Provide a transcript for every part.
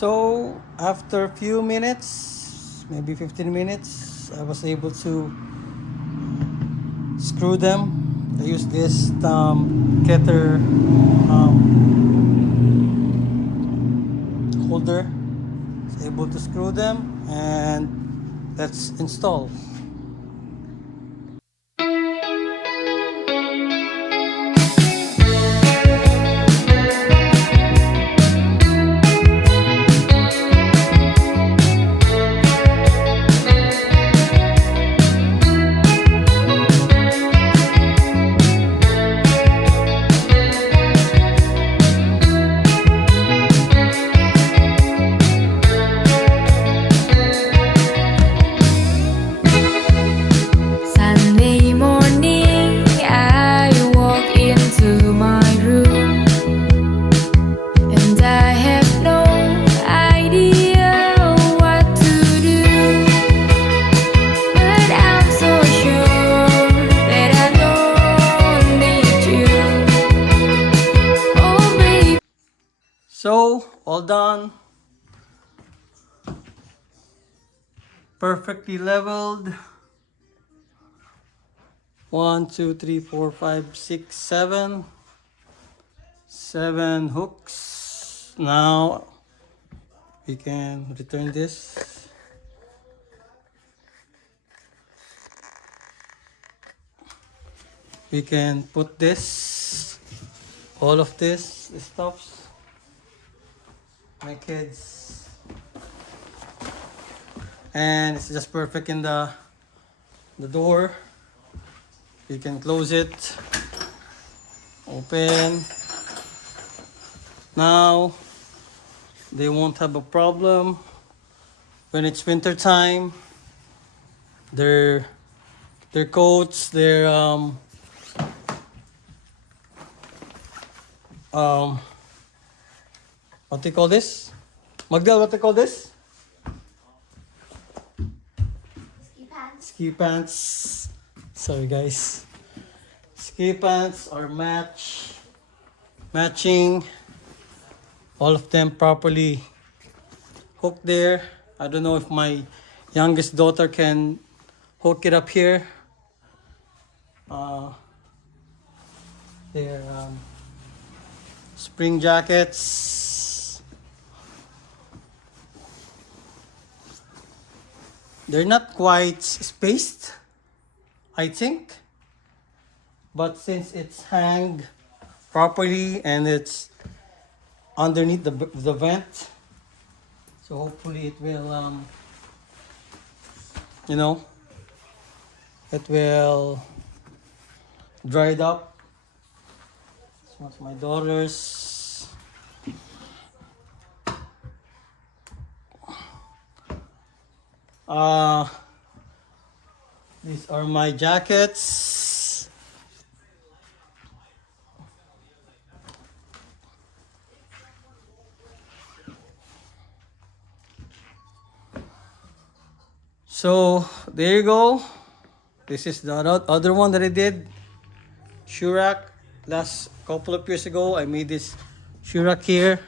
So after a few minutes, maybe 15 minutes, I was able to screw them. I use this Keter holder. I was able to screw them, and let's install. So, all done. Perfectly leveled. 1, 2, 3, 4, 5, 6, 7. 7 hooks. Now, we can return this. We can put this, all of this stuffs. My kids, and it's just perfect in the door. You can close it, open. Now they won't have a problem when it's winter time. Their coats, their what do you call this? Magdal, what do you call this? Ski pants. Ski pants. Sorry guys. Ski pants are matching. All of them properly hooked there. I don't know if my youngest daughter can hook it up here. They're spring jackets. They're not quite spaced, I think, but since it's hanged properly and it's underneath the vent, so hopefully it will it will dry it up. This one's my daughter's. These are my jackets. So there you go. This is the other one that I did. Shoe rack. Last couple of years ago, I made this shoe rack here.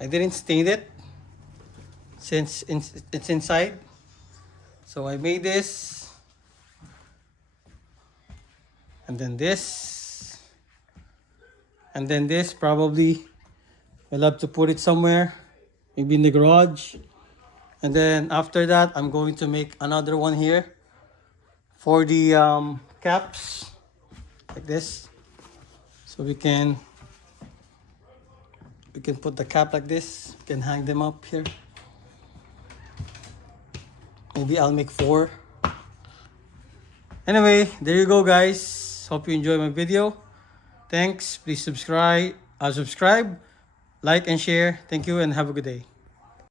I didn't stain it since it's inside. So I made this, and then this, and then this. Probably I'll have to put it somewhere, maybe in the garage. And then after that, I'm going to make another one here for the caps, like this. So we can put the cap like this. We can hang them up here. Maybe I'll make 4. Anyway, there you go, guys. Hope you enjoy my video. Thanks. Please subscribe, like and share. Thank you and have a good day.